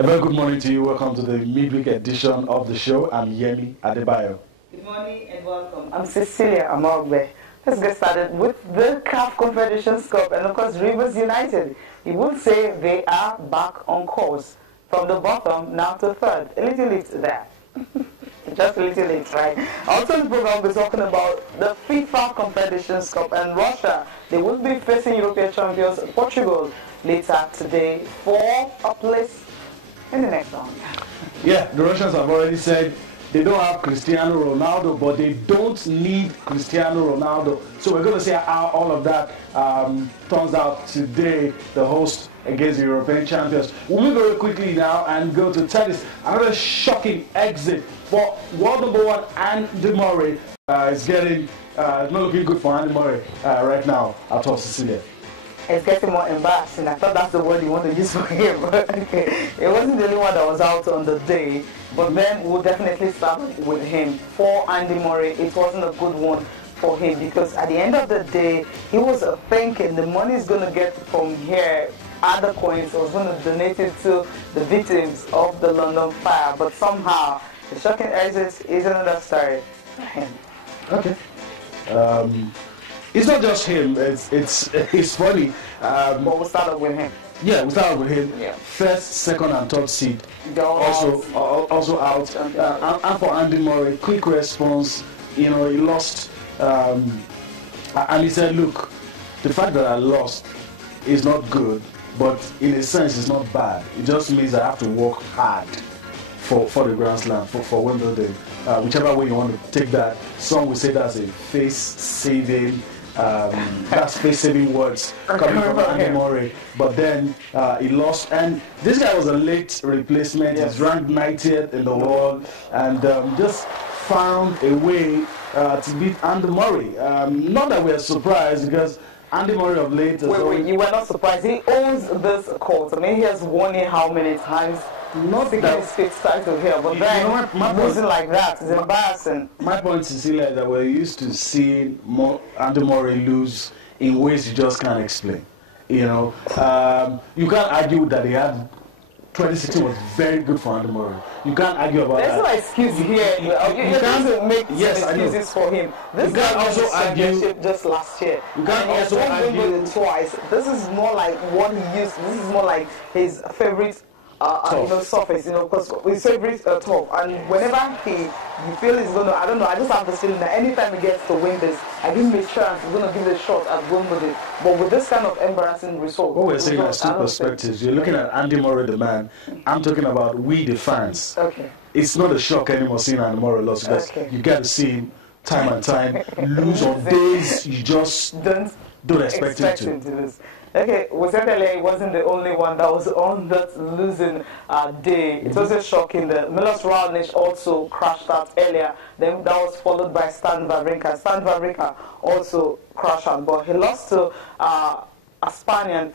A very good morning to you. Welcome to the midweek edition of the show. I'm Yemi Adebayo. Good morning and welcome. I'm Cecilia Amogbe. Let's get started with the CAF Confederations Cup and of course Rivers United. You would say they are back on course. From the bottom now to third. A little lift there. Just a little late, right? Also in the program we're talking about the FIFA Confederations Cup and Russia. They will be facing European champions Portugal later today for a place in the next round. Yeah, the Russians have already said they don't have Cristiano Ronaldo, but they don't need Cristiano Ronaldo. So we're going to see how all of that turns out today, the host against the European champions. We'll move very quickly now and go to tennis. Another shocking exit for world number one Andy Murray. It's getting not looking good for Andy Murray right now. I'll talk to Cecilia. It's getting more embarrassing. I thought that's the word you want to use for him. Okay. It wasn't the only one that was out on the day, but then we'll definitely start with him. For Andy Murray, it wasn't a good one for him because at the end of the day, he was thinking the money is going to get from here, other coins, was going to donate it to the victims of the London fire, but somehow the shocking exit is another story for him. Okay. It's not just him. It's funny. But we'll start off with him. Yeah, we started with him. Yeah. First, second, and third seed. Also out. And for Andy Murray, quick response. You know, he lost, and he said, "Look, the fact that I lost is not good, but in a sense, it's not bad. It just means I have to work hard for the Grand Slam, for Wimbledon, whichever way you want to take that." Some will say that's a face-saving. That's face-saving words coming from Andy Murray, but then he lost, and this guy was a late replacement. Yes. He's ranked 90th in the world, and just found a way to beat Andy Murray. Not that we're surprised, because Andy Murray of late. Wait, you were not surprised. He owns this court. I mean, he has won it how many times? Not that his fifth title here, but then losing like that is embarrassing. My point, Cecilia, is that we're used to seeing Andy Murray lose in ways you just can't explain. You know, you can't argue that he had 2016 was very good for Andy Murray. You can't argue about that. There's no excuse here. You can't make excuses for him. This guy also argued just last year. You can't also argue twice. This is more like what he used. This is more like his favorite. Surface, because his favorite top, and whenever you feel he's gonna, I don't know, I just have the feeling that anytime he gets to win this, I give him a chance, he's gonna give it a shot at Wimbledon. But with this kind of embarrassing result, what we're saying has two perspectives. You're looking at Andy Murray, the man. I'm talking about we, the fans. Okay. It's not a shock anymore seeing Andy Murray lose, because you get to see him time and time lose on days you just don't expect him to lose. Okay, well, certainly he wasn't the only one that was on that losing day. It was a shocking. The Milos Raonic also crashed out earlier. Then that was followed by Stan Wawrinka. Stan Wawrinka also crashed out, but he lost to a Spaniard,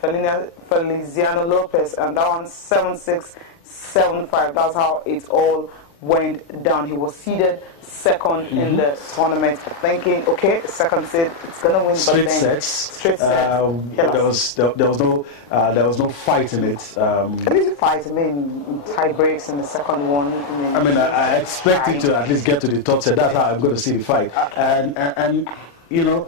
Feliciano Lopez, and that one 7-6, 7-5. That's how it all went down. He was seeded second in the tournament, thinking, okay, second seed, it's gonna win. Straight sets. There was no fight in it. There is a fight. I mean, tie breaks in the second one. I expected to at least get to the top set. That's how I'm going to see the fight. And you know.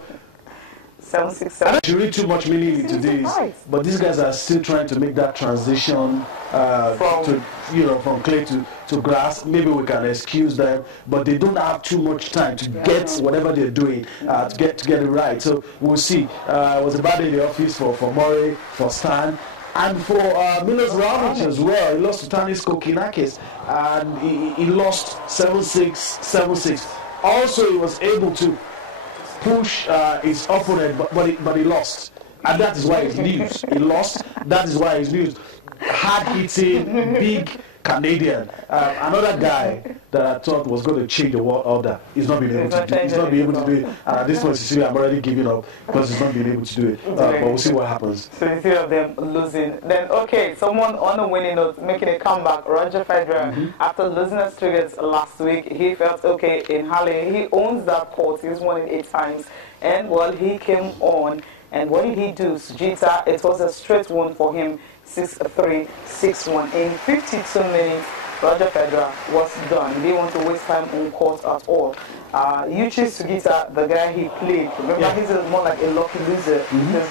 7-6, 7. I don't read too much meaning into this, but these guys are still trying to make that transition from clay to grass. Maybe we can excuse them, but they don't have too much time to get whatever they're doing to get it right. So we'll see. It was a bad day in the office for Murray, for Stan, and for Milos Raonic as well. He lost to Tanis Kokinakis, and he lost 7-6, 7-6. Also, he was able to push his opponent, but he lost, and that is why he's news. He lost. That is why he's news. Hard-hitting, big Canadian. Another guy that I thought was going to change the world order. He's not been able to do it. He's not been able to do it. At this point, Cecilia, I'm already giving up because he's not been able to do it. But we'll see what happens. So the three of them losing. Then, okay, someone on the winning note making a comeback, Roger Federer. After losing at Stuttgart last week, he felt okay in Halle. He owns that court. He's won it 8 times. And, well, he came on. And what did he do? Sujita, it was a straight one for him. 6-3, 6-1. In 52 minutes, Roger Federer was done. He didn't want to waste time on court at all. Yuichi Sugita, the guy he played, remember he's more like a lucky loser because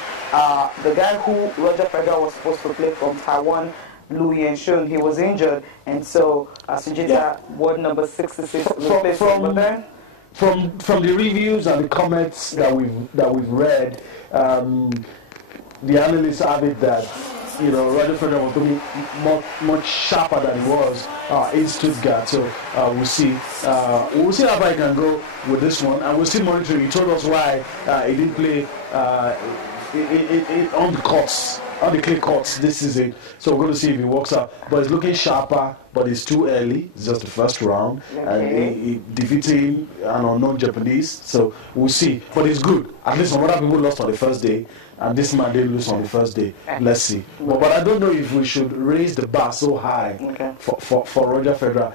the guy who Roger Federer was supposed to play from Taiwan, Lu Yanshun, he was injured, and so Sugita, ward number 66, replaced him. But then, from the reviews and the comments that we've read, the analysts have it that Roger Federer was going to be much sharper than he was in Stuttgart. So we'll see. We'll see how far he can go with this one, and we'll see monitoring. He told us why he didn't play on the courts, on the clay courts this season. So we're going to see if he works out. But it's looking sharper, but it's too early. It's just the first round, and he defeating an unknown Japanese. So we'll see. But it's good. At least some other people lost on the first day, and this man didn't lose on the first day. Let's see. But I don't know if we should raise the bar so high for Roger Federer.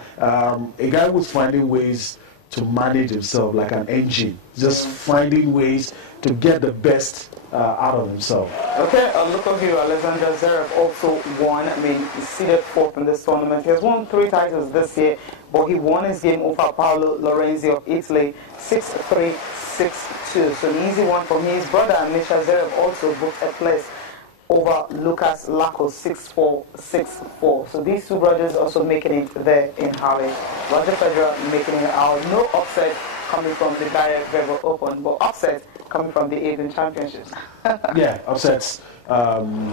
A guy who's finding ways to manage himself like an engine, just finding ways to get the best out of himself. Okay, look at you, Alexander Zverev also won. I mean, he's seeded 4th in this tournament. He has won 3 titles this year, but he won his game over Paolo Lorenzi of Italy, 6-3, 6-2. So an easy one for me. His brother, Misha Zverev, also booked a place over Lucas Lacos, 6-4, 6-4. So these two brothers also making it there in Halle. Roger Federer making it out. No upset coming from the Direct River Open, but upset coming from the Aegon Championships. Yeah, upsets. An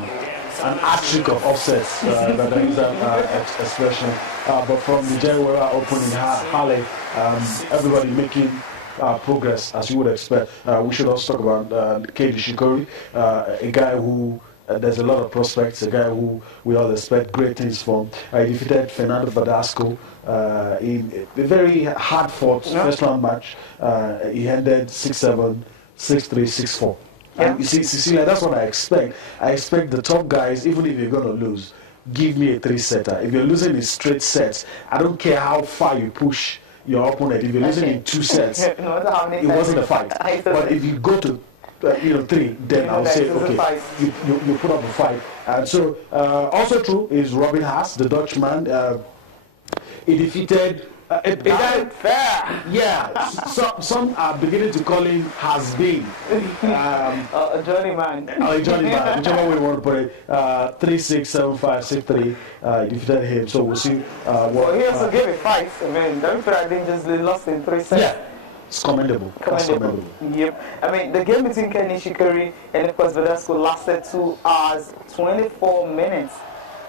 hat-trick of upsets, that I use that expression. But from the January Open in Halle, everybody making progress, as you would expect. We should also talk about Keiji Nishikori, a guy who there's a lot of prospects, a guy who we all expect great things from. He defeated Fernando Verdasco in a very hard-fought first-round match. He ended 6-7, 6-3, 6-4. And you see, Cecilia, that's what I expect. I expect the top guys, even if you're going to lose, give me a 3-setter. If you're losing in straight sets, I don't care how far you push your opponent. If you're losing in 2 sets, it wasn't a fight. But if you go to 3, then I'll say, okay, you put up a fight. And so, also true is Robin Haas, the Dutchman. He defeated a guy. Yeah, some are beginning to call him has been. A journeyman. A journeyman, whichever way you want to put it. 3-6, 7-5, 6-3. He defeated him. So we'll see. Well, he also gave a fight. I mean, don't feel like they just lost in 3 sets. Yeah. It's commendable. Commendable. Yep. I mean, the game between Keiji Nishikori and of course Verdasco lasted 2 hours, 24 minutes.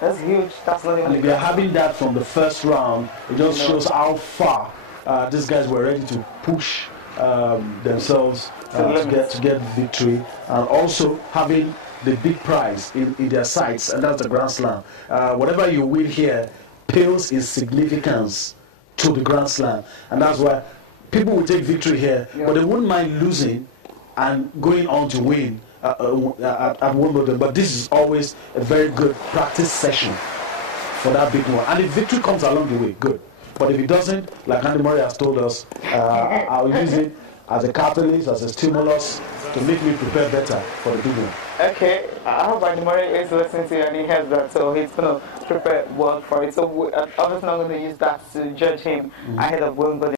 That's huge. That's not even. And if you're having that from the first round, it just shows how far these guys were ready to push themselves to get victory, and also having the big prize in their sights, and that's the Grand Slam. Whatever you win here pales in significance to the Grand Slam, and that's why people will take victory here, but they wouldn't mind losing and going on to win at Wimbledon. But this is always a very good practice session for that big one. And if victory comes along the way, good. But if it doesn't, like Andy Murray has told us, I'll use it as a catalyst, as a stimulus to make me prepare better for the big one. Okay, I hope Andy Murray is listening to you and he has that, so he's going to prepare well for it. So I'm obviously not going to use that to judge him ahead of Wimbledon.